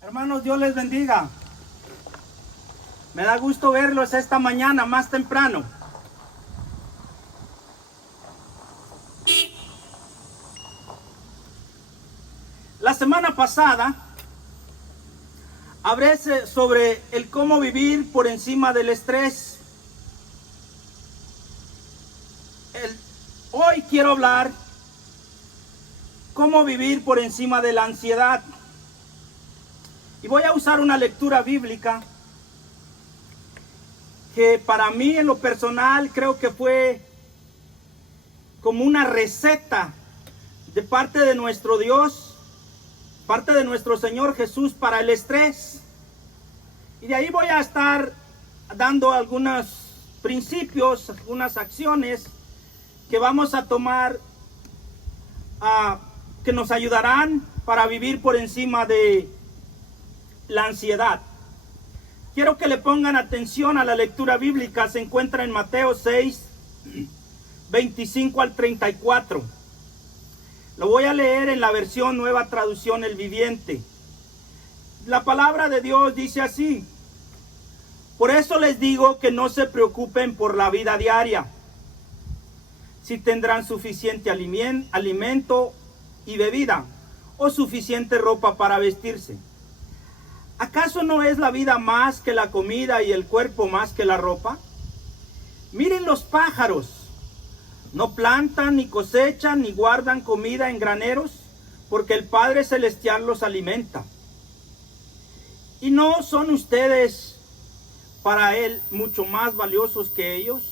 Hermanos, Dios les bendiga. Me da gusto verlos esta mañana más temprano. La semana pasada hablé sobre el cómo vivir por encima del estrés. Hoy quiero hablar cómo vivir por encima de la ansiedad. Y voy a usar una lectura bíblica que para mí en lo personal creo que fue como una receta de parte de nuestro Dios, parte de nuestro Señor Jesús para el estrés. Y de ahí voy a estar dando algunos principios, algunas acciones que vamos a tomar, que nos ayudarán para vivir por encima de la ansiedad. Quiero que le pongan atención a la lectura bíblica. Se encuentra en Mateo 6, 25 al 34. Lo voy a leer en la versión Nueva Traducción El Viviente. La palabra de Dios dice así: por eso les digo que no se preocupen por la vida diaria, si tendrán suficiente alimento y bebida, o suficiente ropa para vestirse. ¿Acaso no es la vida más que la comida y el cuerpo más que la ropa? Miren los pájaros. No plantan, ni cosechan, ni guardan comida en graneros, porque el Padre Celestial los alimenta. ¿Y no son ustedes para Él mucho más valiosos que ellos?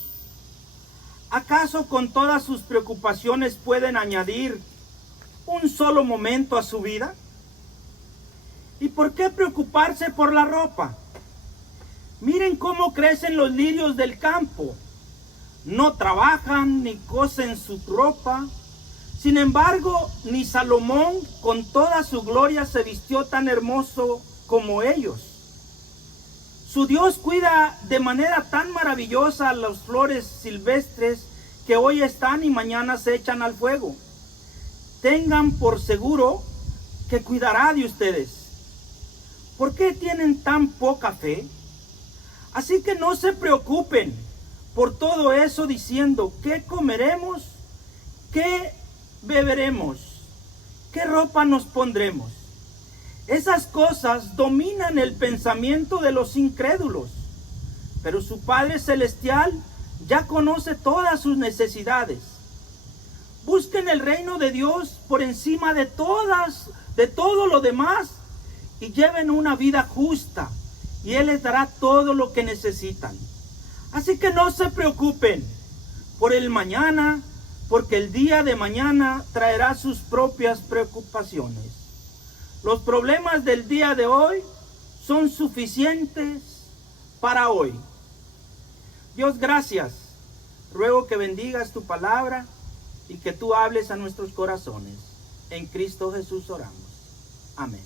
¿Acaso con todas sus preocupaciones pueden añadir un solo momento a su vida? ¿Y por qué preocuparse por la ropa? Miren cómo crecen los lirios del campo. No trabajan ni cosen su ropa. Sin embargo, ni Salomón con toda su gloria se vistió tan hermoso como ellos. Su Dios cuida de manera tan maravillosa las flores silvestres que hoy están y mañana se echan al fuego. Tengan por seguro que cuidará de ustedes. ¿Por qué tienen tan poca fe? Así que no se preocupen por todo eso diciendo: ¿qué comeremos? ¿Qué beberemos? ¿Qué ropa nos pondremos? Esas cosas dominan el pensamiento de los incrédulos, pero su Padre Celestial ya conoce todas sus necesidades. Busquen el reino de Dios por encima de todo lo demás, y lleven una vida justa, y Él les dará todo lo que necesitan. Así que no se preocupen por el mañana, porque el día de mañana traerá sus propias preocupaciones. Los problemas del día de hoy son suficientes para hoy. Dios, gracias. Ruego que bendigas tu palabra y que tú hables a nuestros corazones. En Cristo Jesús oramos. Amén.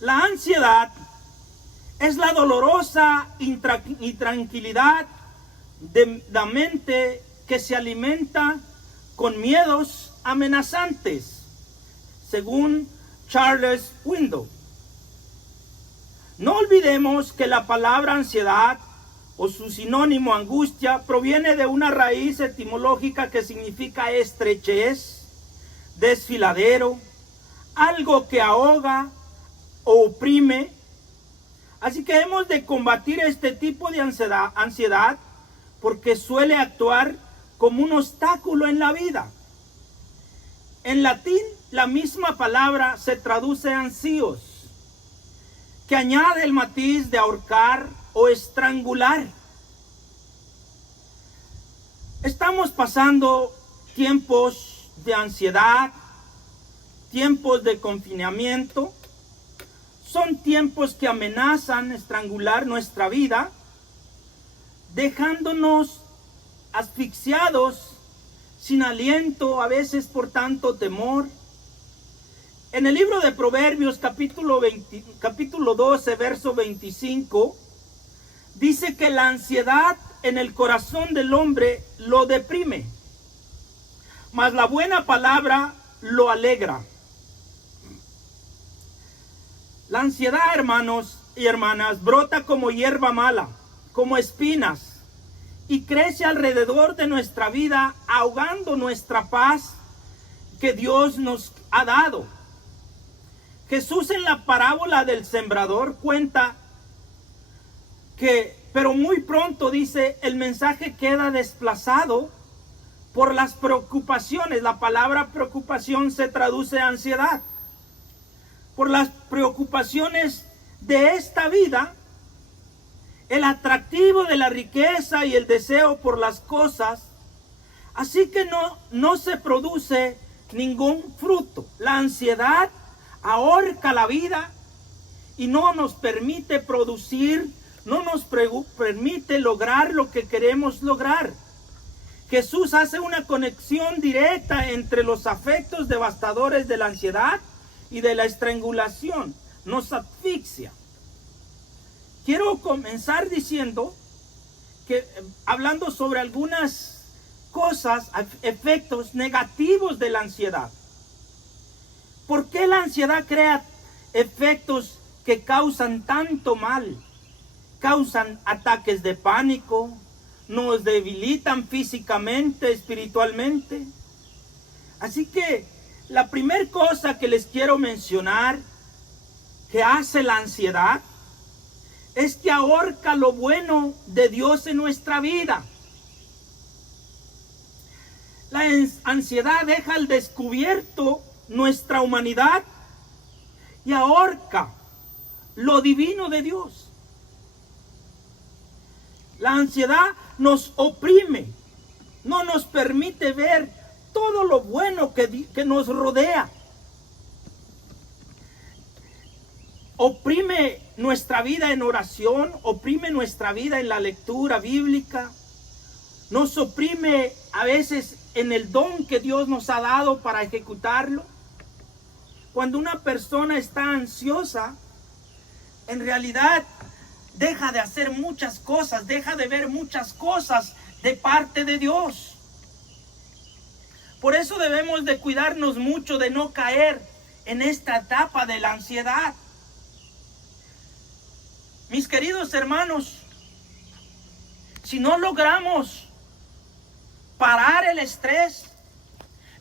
La ansiedad es la dolorosa intranquilidad de la mente que se alimenta con miedos amenazantes, según Charles Window. No olvidemos que la palabra ansiedad o su sinónimo angustia proviene de una raíz etimológica que significa estrechez, desfiladero, algo que ahoga o oprime. Así que hemos de combatir este tipo de ansiedad porque suele actuar como un obstáculo en la vida. En latín, la misma palabra se traduce ansios, que añade el matiz de ahorcar o estrangular. Estamos pasando tiempos de ansiedad, tiempos de confinamiento. Son tiempos que amenazan estrangular nuestra vida, dejándonos asfixiados, sin aliento, a veces por tanto temor. En el libro de Proverbios, capítulo 12, verso 25, dice que la ansiedad en el corazón del hombre lo deprime, mas la buena palabra lo alegra. La ansiedad, hermanos y hermanas, brota como hierba mala, como espinas, y crece alrededor de nuestra vida, ahogando nuestra paz que Dios nos ha dado. Jesús en la parábola del sembrador cuenta que, pero muy pronto dice, el mensaje queda desplazado por las preocupaciones. La palabra preocupación se traduce a ansiedad. Por las preocupaciones de esta vida, el atractivo de la riqueza y el deseo por las cosas, así que no se produce ningún fruto. La ansiedad ahorca la vida y no nos permite producir, no nos permite lograr lo que queremos lograr. Jesús hace una conexión directa entre los efectos devastadores de la ansiedad y de la estrangulación. Nos asfixia. Quiero comenzar diciendo que, hablando sobre algunas cosas, efectos negativos de la ansiedad. ¿Por qué la ansiedad crea efectos que causan tanto mal? Causan ataques de pánico, nos debilitan físicamente, espiritualmente. Así que la primera cosa que les quiero mencionar que hace la ansiedad es que ahorca lo bueno de Dios en nuestra vida. La ansiedad deja al descubierto nuestra humanidad y ahorca lo divino de Dios. La ansiedad nos oprime, no nos permite ver todo lo bueno que nos rodea. Oprime nuestra vida en oración, oprime nuestra vida en la lectura bíblica, nos oprime a veces en el don que Dios nos ha dado para ejecutarlo. Cuando una persona está ansiosa, en realidad deja de hacer muchas cosas, deja de ver muchas cosas de parte de Dios. Por eso debemos de cuidarnos mucho de no caer en esta etapa de la ansiedad. Mis queridos hermanos, si no logramos parar el estrés,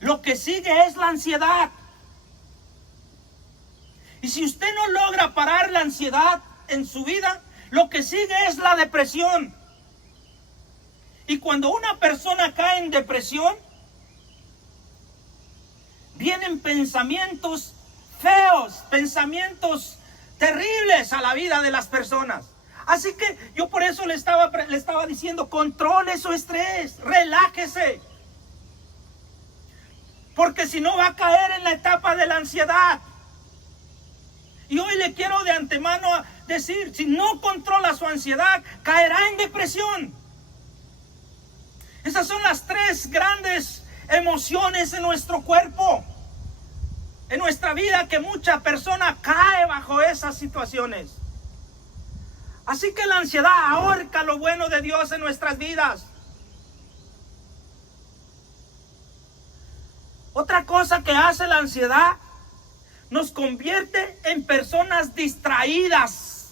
lo que sigue es la ansiedad. Y si usted no logra parar la ansiedad en su vida, lo que sigue es la depresión. Y cuando una persona cae en depresión, vienen pensamientos feos, pensamientos terribles a la vida de las personas. Así que yo por eso le estaba diciendo, controle su estrés, relájese. Porque si no va a caer en la etapa de la ansiedad. Y hoy le quiero de antemano decir, si no controla su ansiedad, caerá en depresión. Esas son las tres grandes emociones en nuestro cuerpo, en nuestra vida, que mucha persona cae bajo esas situaciones. Así que la ansiedad ahorca lo bueno de Dios en nuestras vidas. Otra cosa que hace la ansiedad, nos convierte en personas distraídas.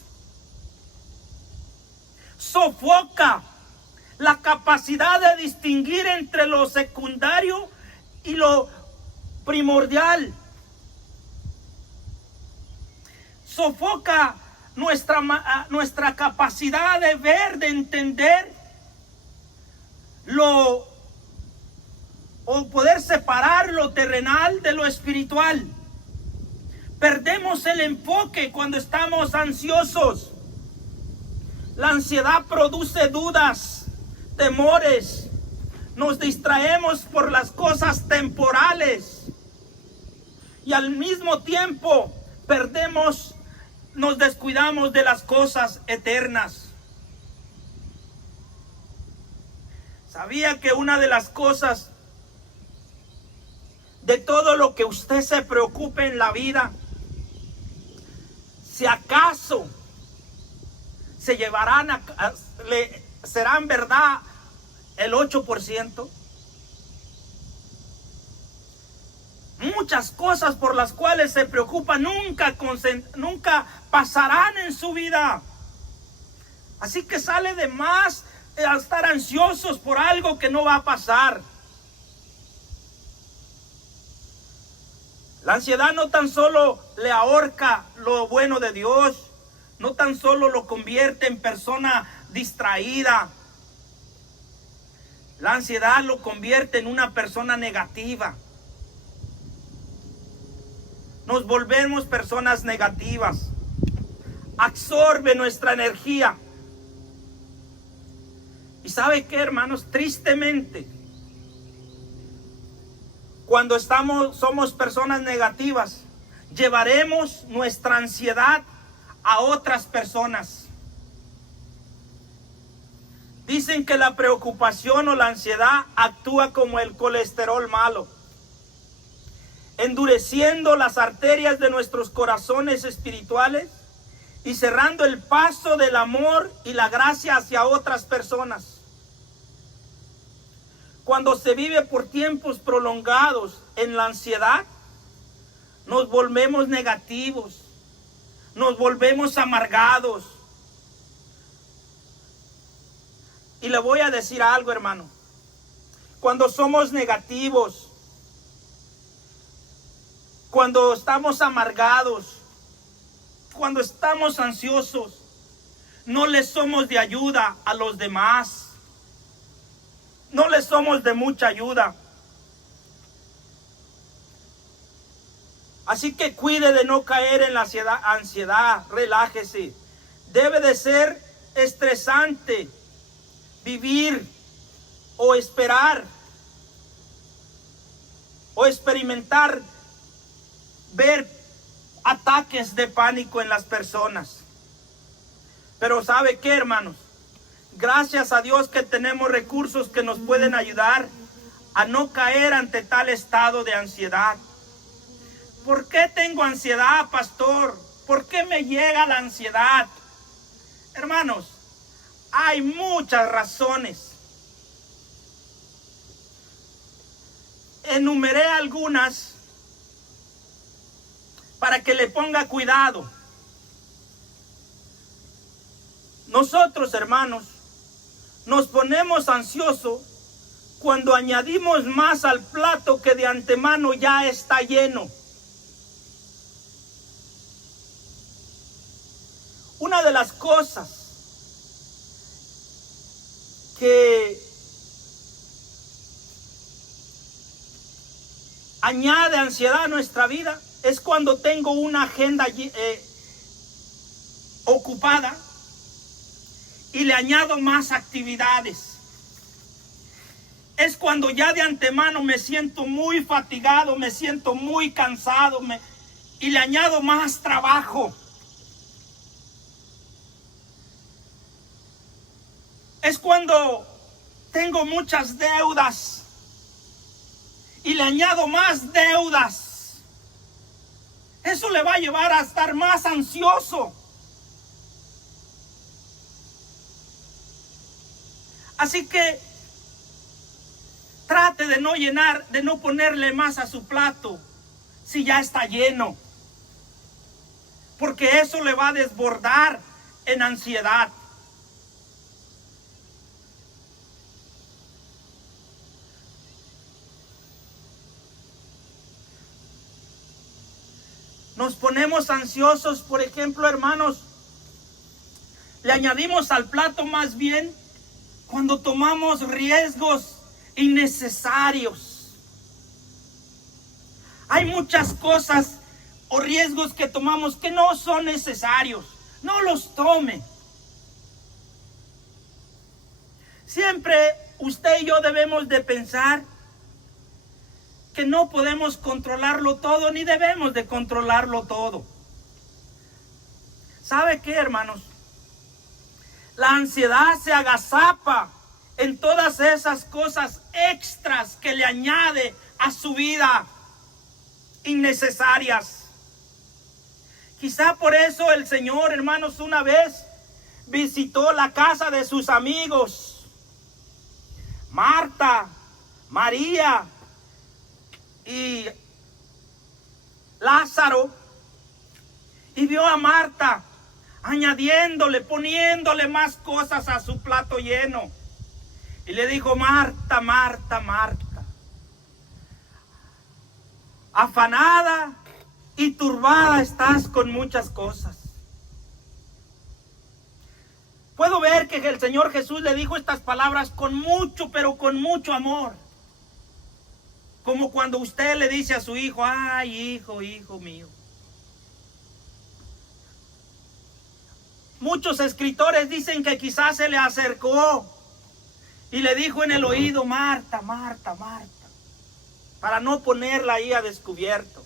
Sofoca la capacidad de distinguir entre lo secundario y lo primordial. Sofoca nuestra capacidad de ver, de entender o poder separar lo terrenal de lo espiritual. Perdemos el enfoque cuando estamos ansiosos. La ansiedad produce dudas, temores. Nos distraemos por las cosas temporales. Y al mismo tiempo nos descuidamos de las cosas eternas. ¿Sabía que una de las cosas de todo lo que usted se preocupe en la vida, si acaso serán verdad el 8%? muchas cosas por las cuales se preocupa, nunca pasarán en su vida. Así que sale de más a estar ansiosos por algo que no va a pasar. La ansiedad no tan solo le ahorca lo bueno de Dios, no tan solo lo convierte en persona distraída. La ansiedad lo convierte en una persona negativa. Nos volvemos personas negativas. Absorbe nuestra energía. ¿Y sabe qué, hermanos? Tristemente, cuando somos personas negativas, llevaremos nuestra ansiedad a otras personas. Dicen que la preocupación o la ansiedad actúa como el colesterol malo, endureciendo las arterias de nuestros corazones espirituales y cerrando el paso del amor y la gracia hacia otras personas. Cuando se vive por tiempos prolongados en la ansiedad, nos volvemos negativos, nos volvemos amargados. Y le voy a decir algo, hermano. Cuando somos negativos, cuando estamos amargados, cuando estamos ansiosos, no le somos de ayuda a los demás. No le somos de mucha ayuda. Así que cuide de no caer en la ansiedad. Relájese. Debe de ser estresante vivir o esperar o experimentar ver ataques de pánico en las personas. Pero ¿sabe qué, hermanos? Gracias a Dios que tenemos recursos que nos pueden ayudar a no caer ante tal estado de ansiedad. ¿Por qué tengo ansiedad, pastor? ¿Por qué me llega la ansiedad? Hermanos, hay muchas razones. Enumeré algunas para que le ponga cuidado. Nosotros, hermanos, nos ponemos ansiosos cuando añadimos más al plato que de antemano ya está lleno. Una de las cosas que añade ansiedad a nuestra vida es cuando tengo una agenda ocupada y le añado más actividades. Es cuando ya de antemano me siento muy fatigado, me siento muy cansado y le añado más trabajo. Es cuando tengo muchas deudas y le añado más deudas. Eso le va a llevar a estar más ansioso. Así que trate de no ponerle más a su plato si ya está lleno. Porque eso le va a desbordar en ansiedad. Nos ponemos ansiosos, por ejemplo, hermanos, le añadimos al plato más bien cuando tomamos riesgos innecesarios. Hay muchas cosas o riesgos que tomamos que no son necesarios. No los tome. Siempre usted y yo debemos de pensar que no podemos controlarlo todo, ni debemos de controlarlo todo. ¿Sabe qué, hermanos? La ansiedad se agazapa en todas esas cosas extras que le añade a su vida, innecesarias. Quizá por eso el Señor, hermanos, una vez visitó la casa de sus amigos, Marta, María y Lázaro y vio a Marta añadiéndole, poniéndole más cosas a su plato lleno. Y le dijo: Marta, Marta, Marta, afanada y turbada estás con muchas cosas. Puedo ver que el Señor Jesús le dijo estas palabras con mucho, pero con mucho amor. Como cuando usted le dice a su hijo: ay, hijo, hijo mío. Muchos escritores dicen que quizás se le acercó y le dijo en el oído: Marta, Marta, Marta, para no ponerla ahí a descubierto.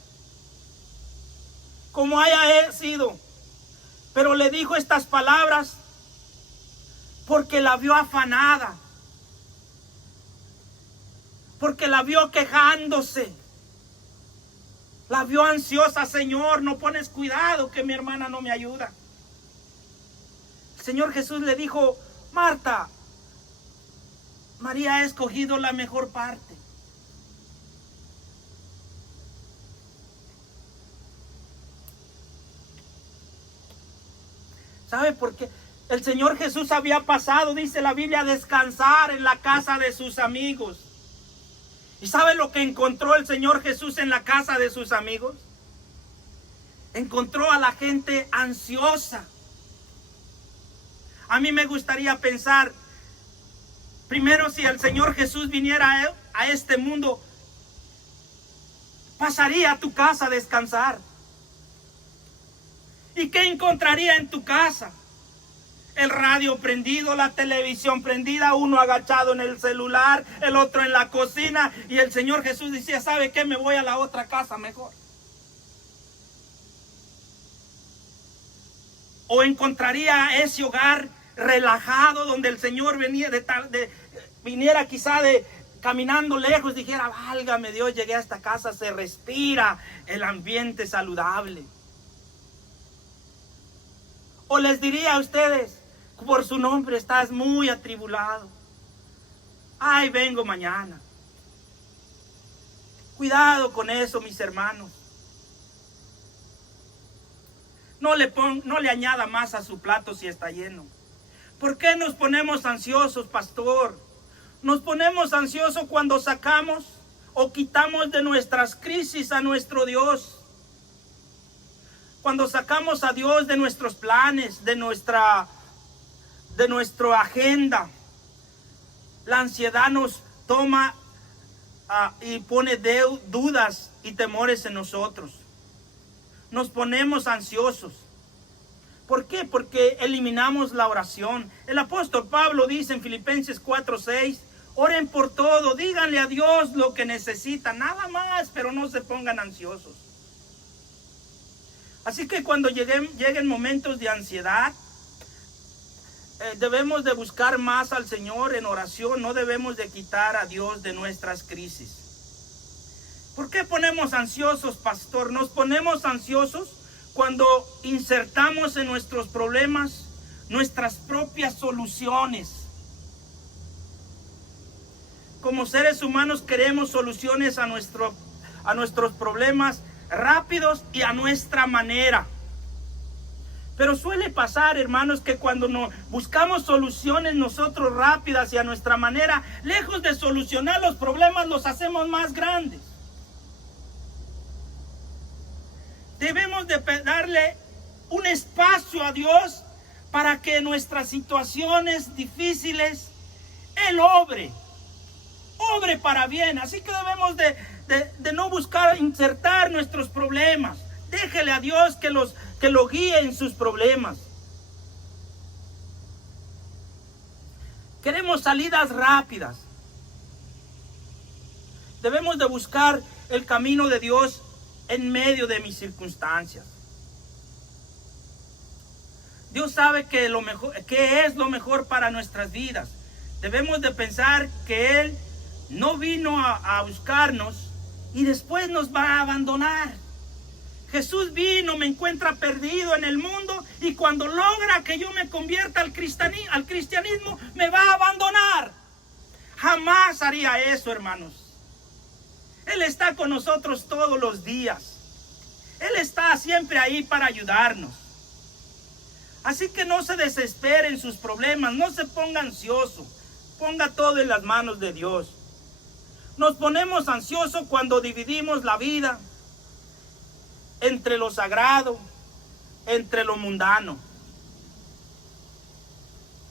Como haya sido, pero le dijo estas palabras porque la vio afanada, porque la vio quejándose, la vio ansiosa. Señor, no pones cuidado que mi hermana no me ayuda. El Señor Jesús le dijo: Marta, María ha escogido la mejor parte. ¿Sabe por qué? El Señor Jesús había pasado, dice la Biblia, a descansar en la casa de sus amigos. ¿Y sabe lo que encontró el Señor Jesús en la casa de sus amigos? Encontró a la gente ansiosa. A mí me gustaría pensar, primero, si el Señor Jesús viniera a este mundo, pasaría a tu casa a descansar. ¿Y qué encontraría en tu casa? El radio prendido, la televisión prendida, uno agachado en el celular, el otro en la cocina. Y el Señor Jesús decía: ¿sabe qué? Me voy a la otra casa mejor. O encontraría ese hogar relajado donde el Señor viniera quizá caminando lejos, dijera: válgame Dios, llegué a esta casa, se respira el ambiente saludable. O les diría a ustedes: por su nombre estás muy atribulado, ay, vengo mañana. Cuidado con eso, mis hermanos. No le añada más a su plato si está lleno. ¿Por qué nos ponemos ansiosos, pastor? Nos ponemos ansiosos cuando sacamos o quitamos de nuestras crisis a nuestro Dios. Cuando sacamos a Dios de nuestros planes, de nuestra agenda. La ansiedad nos toma y pone dudas y temores en nosotros. Nos ponemos ansiosos. ¿Por qué? Porque eliminamos la oración. El apóstol Pablo dice en Filipenses 4:6: oren por todo, díganle a Dios lo que necesitan, nada más, pero no se pongan ansiosos. Así que cuando lleguen momentos de ansiedad, debemos de buscar más al Señor en oración. No debemos de quitar a Dios de nuestras crisis. ¿Por qué ponemos ansiosos, pastor? Nos ponemos ansiosos cuando insertamos en nuestros problemas nuestras propias soluciones. Como seres humanos queremos soluciones a nuestros problemas rápidos y a nuestra manera. Pero suele pasar, hermanos, que cuando buscamos soluciones nosotros rápidas y a nuestra manera, lejos de solucionar los problemas, los hacemos más grandes. Debemos de darle un espacio a Dios para que en nuestras situaciones difíciles Él obre para bien. Así que debemos de no buscar insertar nuestros problemas. Déjele a Dios que lo guíe en sus problemas. Queremos salidas rápidas. Debemos de buscar el camino de Dios en medio de mis circunstancias. Dios sabe que es lo mejor para nuestras vidas. Debemos de pensar que Él no vino a buscarnos y después nos va a abandonar. Jesús vino, me encuentra perdido en el mundo, y cuando logra que yo me convierta al cristianismo, me va a abandonar. Jamás haría eso, hermanos. Él está con nosotros todos los días. Él está siempre ahí para ayudarnos. Así que no se desespere en sus problemas, no se ponga ansioso, ponga todo en las manos de Dios. Nos ponemos ansiosos cuando dividimos la vida entre lo sagrado, entre lo mundano,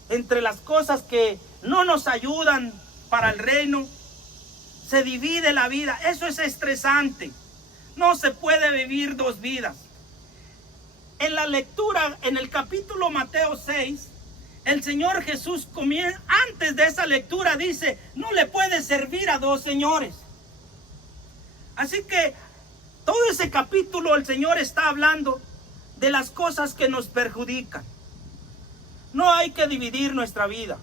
entre las cosas que no nos ayudan para el reino. Se divide la vida. Eso es estresante. No se puede vivir dos vidas. En la lectura, en el capítulo Mateo 6, el Señor Jesús comienza, antes de esa lectura dice, no le puede servir a dos señores. Así que todo ese capítulo el Señor está hablando de las cosas que nos perjudican. No hay que dividir nuestra vida.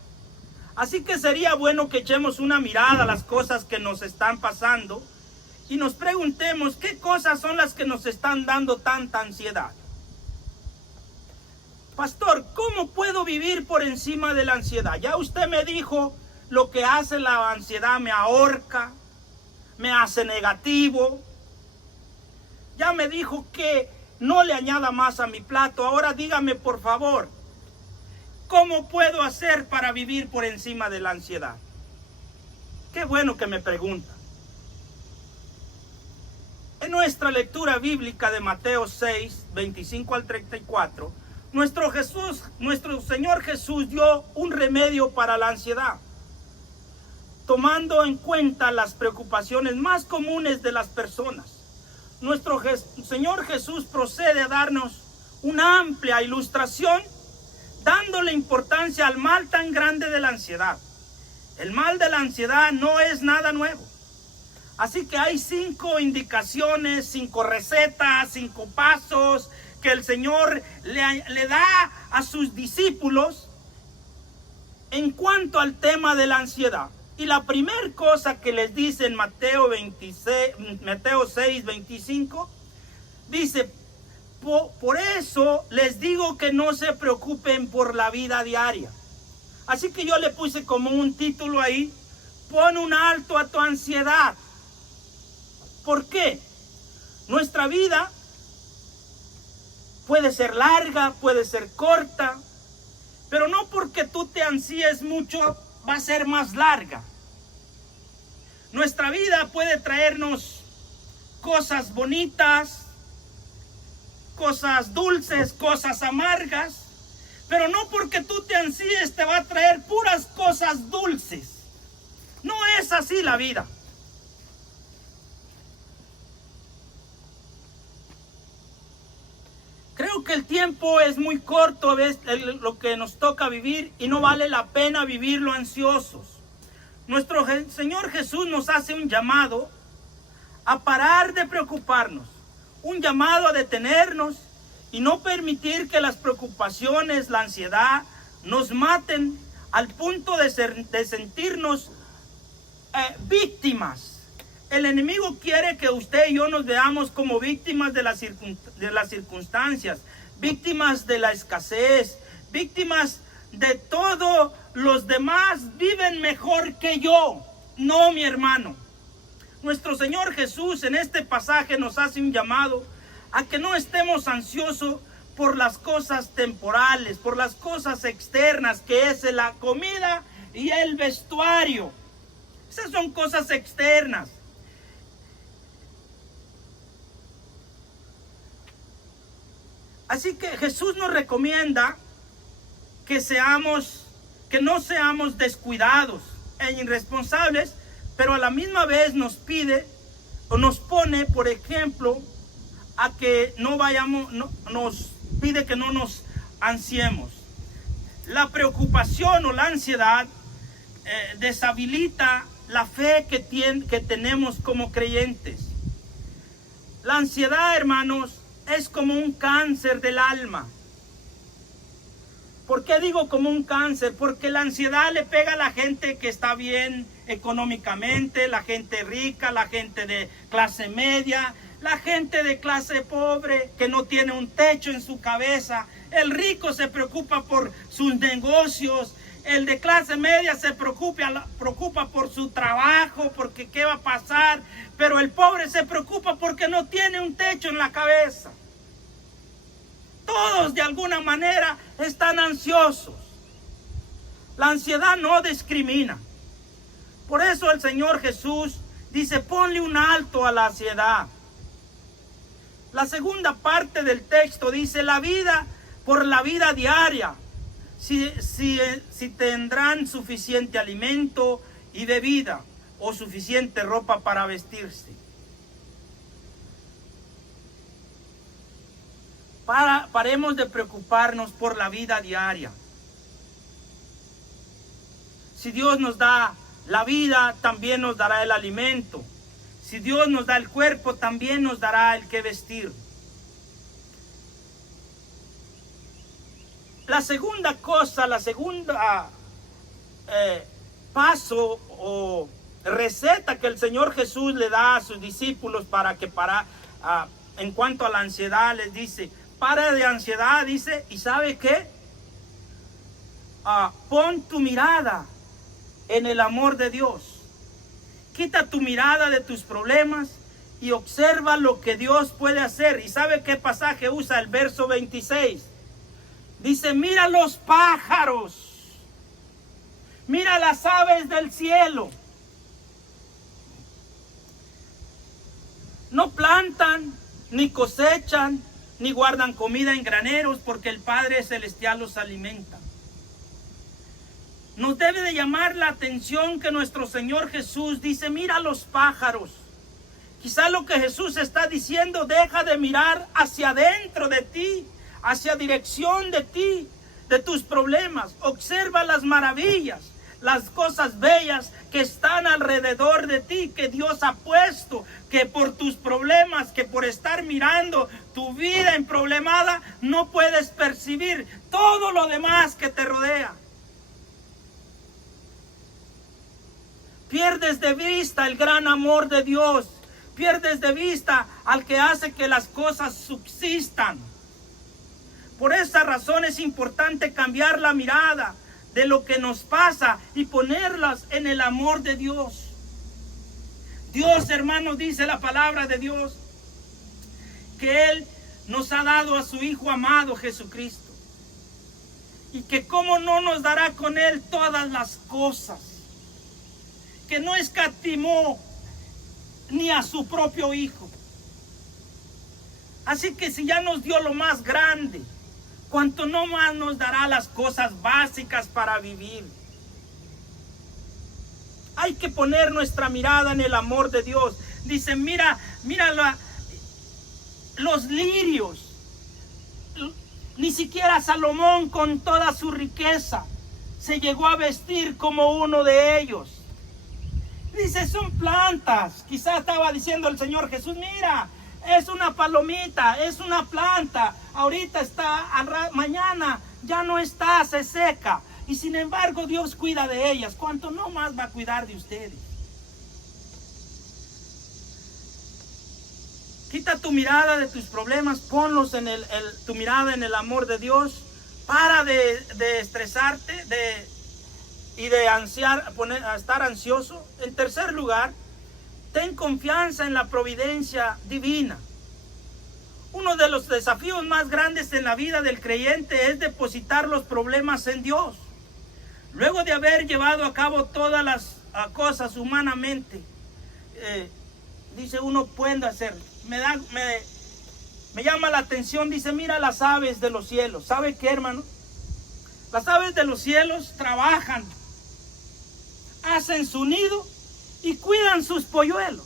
Así que sería bueno que echemos una mirada a las cosas que nos están pasando y nos preguntemos qué cosas son las que nos están dando tanta ansiedad. Pastor, ¿cómo puedo vivir por encima de la ansiedad? Ya usted me dijo lo que hace la ansiedad, me ahorca, me hace negativo. Ya me dijo que no le añada más a mi plato. Ahora dígame, por favor, ¿cómo puedo hacer para vivir por encima de la ansiedad? Qué bueno que me pregunta. En nuestra lectura bíblica de Mateo 6, 25 al 34, nuestro Señor Jesús dio un remedio para la ansiedad, tomando en cuenta las preocupaciones más comunes de las personas. Nuestro Señor Jesús procede a darnos una amplia ilustración, dándole importancia al mal tan grande de la ansiedad. El mal de la ansiedad no es nada nuevo. Así que hay 5 indicaciones, 5 recetas, 5 pasos que el Señor le da a sus discípulos en cuanto al tema de la ansiedad. Y la primera cosa que les dice en Mateo 6, 25, dice, por eso les digo que no se preocupen por la vida diaria. Así que yo le puse como un título ahí, pon un alto a tu ansiedad. ¿Por qué? Nuestra vida puede ser larga, puede ser corta, pero no porque tú te ansíes mucho va a ser más larga. Nuestra vida puede traernos cosas bonitas, cosas dulces, cosas amargas, pero no porque tú te ansíes te va a traer puras cosas dulces. No es así la vida. Creo que el tiempo es muy corto, es lo que nos toca vivir y no vale la pena vivirlo ansiosos. Nuestro Señor Jesús nos hace un llamado a parar de preocuparnos, un llamado a detenernos y no permitir que las preocupaciones, la ansiedad nos maten al punto de sentirnos víctimas. El enemigo quiere que usted y yo nos veamos como víctimas de las circunstancias, víctimas de la escasez, víctimas de todo. Los demás viven mejor que yo. No, mi hermano. Nuestro Señor Jesús en este pasaje nos hace un llamado a que no estemos ansiosos por las cosas temporales, por las cosas externas, que es la comida y el vestuario. Esas son cosas externas. Así que Jesús nos recomienda que no seamos descuidados e irresponsables, pero a la misma vez nos pide o nos pone, por ejemplo, a que nos pide que no nos ansiemos. La preocupación o la ansiedad deshabilita la fe que tenemos como creyentes. La ansiedad, hermanos, es como un cáncer del alma. ¿Por qué digo como un cáncer? Porque la ansiedad le pega a la gente que está bien económicamente, la gente rica, la gente de clase media, la gente de clase pobre que no tiene un techo en su cabeza. El rico se preocupa por sus negocios, El de clase media se preocupa por su trabajo, porque qué va a pasar, pero el pobre se preocupa porque no tiene un techo en la cabeza. Todos de alguna manera están ansiosos. La ansiedad no discrimina. Por eso el Señor Jesús dice, ponle un alto a la ansiedad. La segunda parte del texto dice, la vida por la vida diaria. Si tendrán suficiente alimento y bebida o suficiente ropa para vestirse. Paremos de preocuparnos por la vida diaria. Si Dios nos da la vida, también nos dará el alimento. Si Dios nos da el cuerpo, también nos dará el que vestir. La segunda cosa, la segunda paso o receta que el Señor Jesús le da a sus discípulos en cuanto a la ansiedad, les dice, para de ansiedad, dice, ¿y sabe qué? Pon tu mirada en el amor de Dios. Quita tu mirada de tus problemas y observa lo que Dios puede hacer. ¿Y sabe qué pasaje usa el verso 26? Dice, mira los pájaros, mira las aves del cielo. No plantan, ni cosechan, ni guardan comida en graneros, porque el Padre Celestial los alimenta. Nos debe de llamar la atención que nuestro Señor Jesús dice, mira los pájaros. Quizá lo que Jesús está diciendo, deja de mirar hacia adentro de ti, hacia dirección de ti, de tus problemas. Observa las maravillas, las cosas bellas que están alrededor de ti, que Dios ha puesto, que por tus problemas, que por estar mirando tu vida emproblemada, no puedes percibir todo lo demás que te rodea. Pierdes de vista el gran amor de Dios. Pierdes de vista al que hace que las cosas subsistan. Por esa razón es importante cambiar la mirada de lo que nos pasa y ponerlas en el amor de Dios. Dios, hermanos, dice la palabra de Dios, que Él nos ha dado a su Hijo amado Jesucristo. Y que cómo no nos dará con Él todas las cosas. Que no escatimó ni a su propio Hijo. Así que si ya nos dio lo más grande, cuanto no más nos dará las cosas básicas para vivir. Hay que poner nuestra mirada en el amor de Dios. Dice, mira los lirios. Ni siquiera Salomón, con toda su riqueza, se llegó a vestir como uno de ellos. Dice, son plantas. Quizás estaba diciendo el Señor Jesús, mira, es una palomita, es una planta. Ahorita está, mañana ya no está, se seca. Y sin embargo Dios cuida de ellas. ¿Cuánto no más va a cuidar de ustedes? Quita tu mirada de tus problemas, ponlos en tu mirada en el amor de Dios. Para de estresarte, y de estar ansioso. En tercer lugar, ten confianza en la providencia divina. Uno de los desafíos más grandes en la vida del creyente es depositar los problemas en Dios. Luego de haber llevado a cabo todas las cosas humanamente, dice uno puede hacer. Me llama la atención, dice, mira las aves de los cielos. ¿Sabe qué, hermano? Las aves de los cielos trabajan, hacen su nido y cuidan sus polluelos.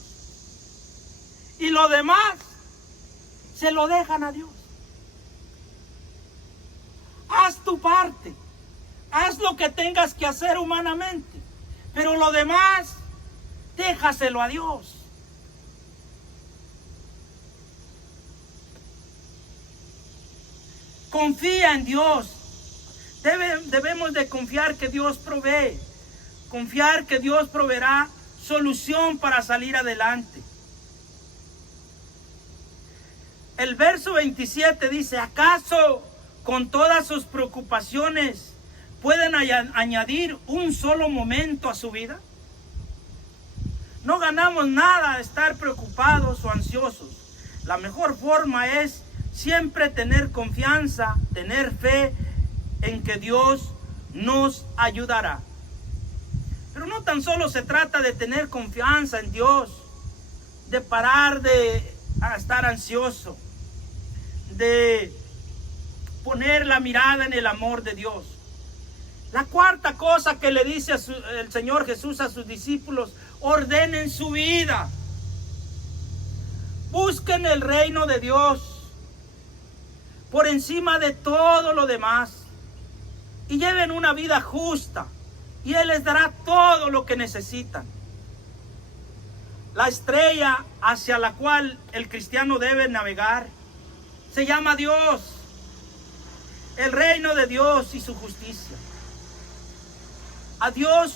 Y lo demás se lo dejan a Dios. Haz tu parte. Haz lo que tengas que hacer humanamente. Pero lo demás, déjaselo a Dios. Confía en Dios. Debemos de confiar que Dios provee. Confiar que Dios proveerá solución para salir adelante. El verso 27 dice, ¿acaso con todas sus preocupaciones pueden añadir un solo momento a su vida? No ganamos nada de estar preocupados o ansiosos. La mejor forma es siempre tener confianza, tener fe en que Dios nos ayudará. Pero no tan solo se trata de tener confianza en Dios, de parar de estar ansioso, de poner la mirada en el amor de Dios. La cuarta cosa que le dice el Señor Jesús a sus discípulos: ordenen su vida. Busquen el reino de Dios por encima de todo lo demás y lleven una vida justa, y Él les dará todo lo que necesitan. La estrella hacia la cual el cristiano debe navegar se llama Dios, el reino de Dios y su justicia. A Dios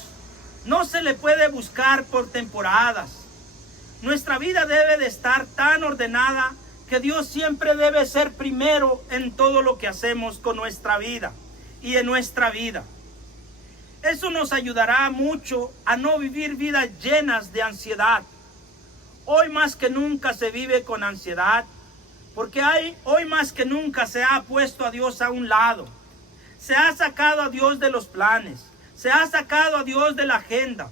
no se le puede buscar por temporadas. Nuestra vida debe de estar tan ordenada que Dios siempre debe ser primero en todo lo que hacemos con nuestra vida y en nuestra vida. Eso nos ayudará mucho a no vivir vidas llenas de ansiedad. Hoy más que nunca se vive con ansiedad, porque hoy más que nunca se ha puesto a Dios a un lado. Se ha sacado a Dios de los planes. Se ha sacado a Dios de la agenda.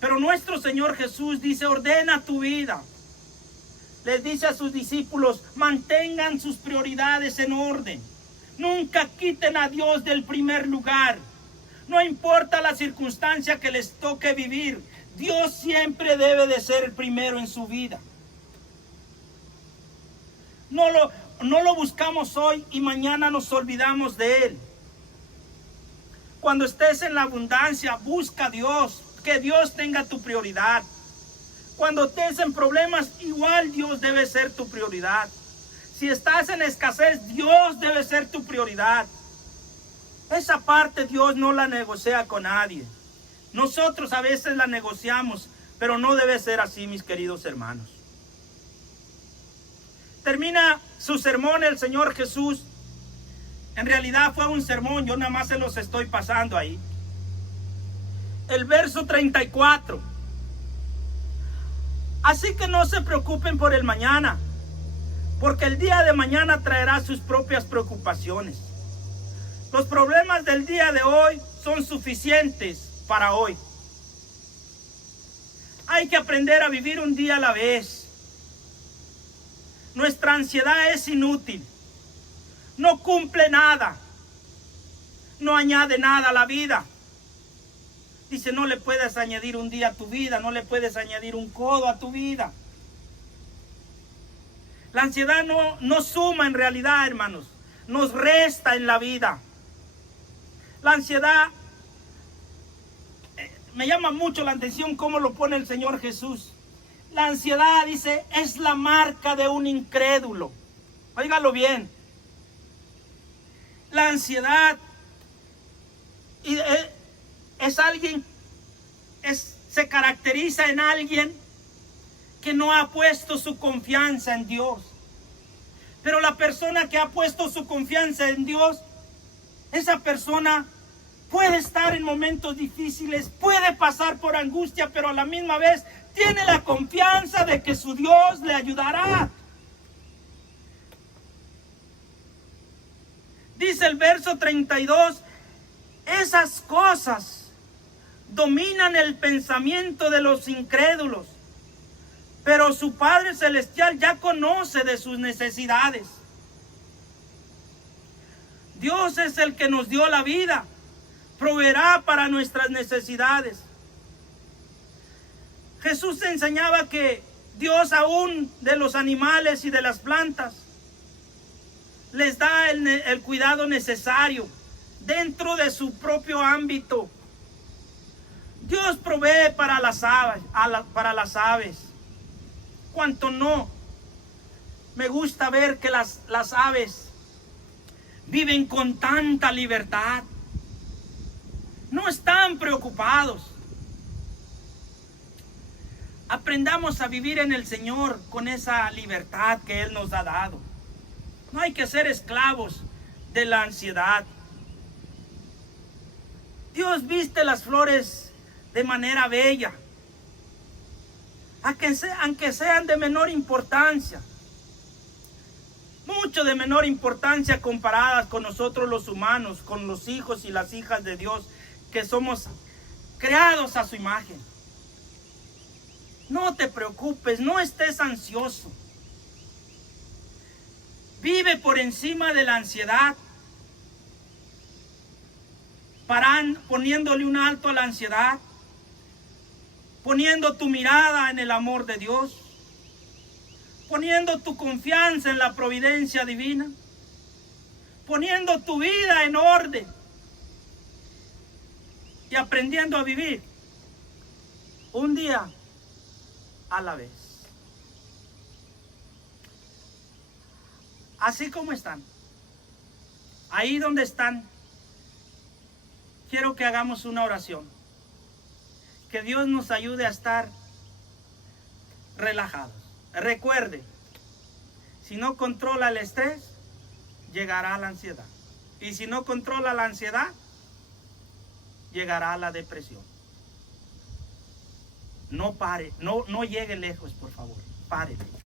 Pero nuestro Señor Jesús dice: ordena tu vida. Les dice a sus discípulos: mantengan sus prioridades en orden. Nunca quiten a Dios del primer lugar. No importa la circunstancia que les toque vivir, Dios siempre debe de ser el primero en su vida. No lo buscamos hoy y mañana nos olvidamos de Él. Cuando estés en la abundancia, busca a Dios, que Dios tenga tu prioridad. Cuando estés en problemas, igual Dios debe ser tu prioridad. Si estás en escasez, Dios debe ser tu prioridad. Esa parte Dios no la negocia con nadie. Nosotros a veces la negociamos, pero no debe ser así, mis queridos hermanos. Termina su sermón el Señor Jesús. En realidad fue un sermón, yo nada más se los estoy pasando ahí. El verso 34. Así que no se preocupen por el mañana, porque el día de mañana traerá sus propias preocupaciones. Los problemas del día de hoy son suficientes para hoy. Hay que aprender a vivir un día a la vez. Nuestra ansiedad es inútil. No cumple nada. No añade nada a la vida. Dice, no le puedes añadir un día a tu vida. No le puedes añadir un codo a tu vida. La ansiedad no suma en realidad, hermanos. Nos resta en la vida. La ansiedad, me llama mucho la atención cómo lo pone el Señor Jesús. La ansiedad, dice, es la marca de un incrédulo. Óigalo bien. La ansiedad se caracteriza en alguien que no ha puesto su confianza en Dios. Pero la persona que ha puesto su confianza en Dios, esa persona puede estar en momentos difíciles, puede pasar por angustia, pero a la misma vez tiene la confianza de que su Dios le ayudará. Dice el verso 32, esas cosas dominan el pensamiento de los incrédulos, pero su Padre Celestial ya conoce de sus necesidades. Dios es el que nos dio la vida, proveerá para nuestras necesidades. Jesús enseñaba que Dios aún de los animales y de las plantas les da el cuidado necesario dentro de su propio ámbito. Dios provee para las aves. Cuánto no. Me gusta ver que las aves viven con tanta libertad. No están preocupados. Aprendamos a vivir en el Señor con esa libertad que Él nos ha dado. No hay que ser esclavos de la ansiedad. Dios viste las flores de manera bella, aunque sean de menor importancia, mucho de menor importancia comparadas con nosotros los humanos, con los hijos y las hijas de Dios, que somos creados a su imagen. No te preocupes, no estés ansioso. Vive por encima de la ansiedad, poniéndole un alto a la ansiedad, poniendo tu mirada en el amor de Dios, poniendo tu confianza en la providencia divina, poniendo tu vida en orden y aprendiendo a vivir un día a la vez. Así como están, ahí donde están, quiero que hagamos una oración. Que Dios nos ayude a estar relajados. Recuerde, si no controla el estrés, llegará la ansiedad. Y si no controla la ansiedad, llegará la depresión. No pare, no llegue lejos, por favor. Pare.